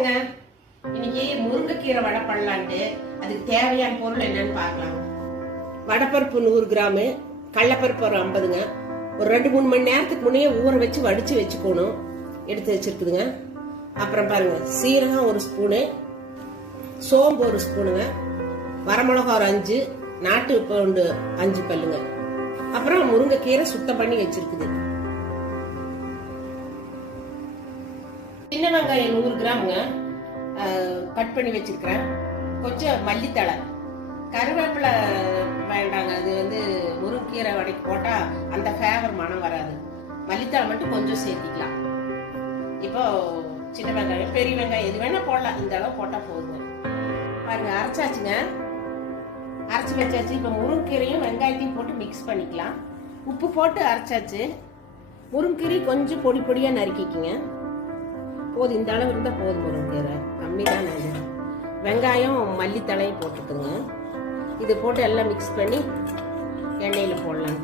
வணக்கங்க. இன்னைக்கு முருங்கைக்கீரை வடை பண்ணலான்ட்டு அதுக்கு தேவையான பொருள் என்னன்னு பார்க்கலாம். வடைப்பருப்பு 100 கிராமு, கடலைப்பருப்பு ஒரு 50ங்க. ஒரு 2-3 மணி நேரத்துக்கு முன்னே ஊற வச்சு வடிச்சு வச்சுக்கணும். எடுத்து வச்சிருக்குதுங்க. அப்புறம் பாருங்க, சீரகம் 1 ஸ்பூனு, சோம்பு 1 ஸ்பூனுங்க, வரமிளகா ஒரு 5, நாட்டு பூண்டு 5 பல்லுங்க. அப்புறம் முருங்கைக்கீரை சுத்தம் பண்ணி வச்சிருக்குது. சின்ன வெங்காயம் 100 கிராமுங்க, கட் பண்ணி வச்சிருக்கிறேன். கொஞ்சம் மல்லித்தழை, கருவேப்பிலை வேண்டாங்க, அது முருங்கீரை வடைக்கு போட்டா அந்த ஃபேவர் மனம் வராது. மல்லித்தழை மட்டும் கொஞ்சம் சேர்த்திக்கலாம். இப்போ சின்ன வெங்காயம், பெரிய வெங்காயம் எது வேணா போடலாம், இந்த அளவு போட்டா போதுங்க. பாருங்க, அரைச்சாச்சுங்க, அரைச்சி வச்சாச்சு. இப்போ முருங்கீரையும் வெங்காயத்தையும் போட்டு மிக்ஸ் பண்ணிக்கலாம். உப்பு போட்டு அரைச்சாச்சு. முருங்கீரை கொஞ்சம் பொடி பொடியா நறுக்கிக்குங்க. போதும், இந்த அளவு இருந்தால் போதும். முருங்கீரை கம்மி தான். வெங்காயம் மல்லித்தழையும் போட்டுக்குங்க. இது போட்டு எல்லாம் மிக்ஸ் பண்ணி எண்ணெயில் போடலாம்.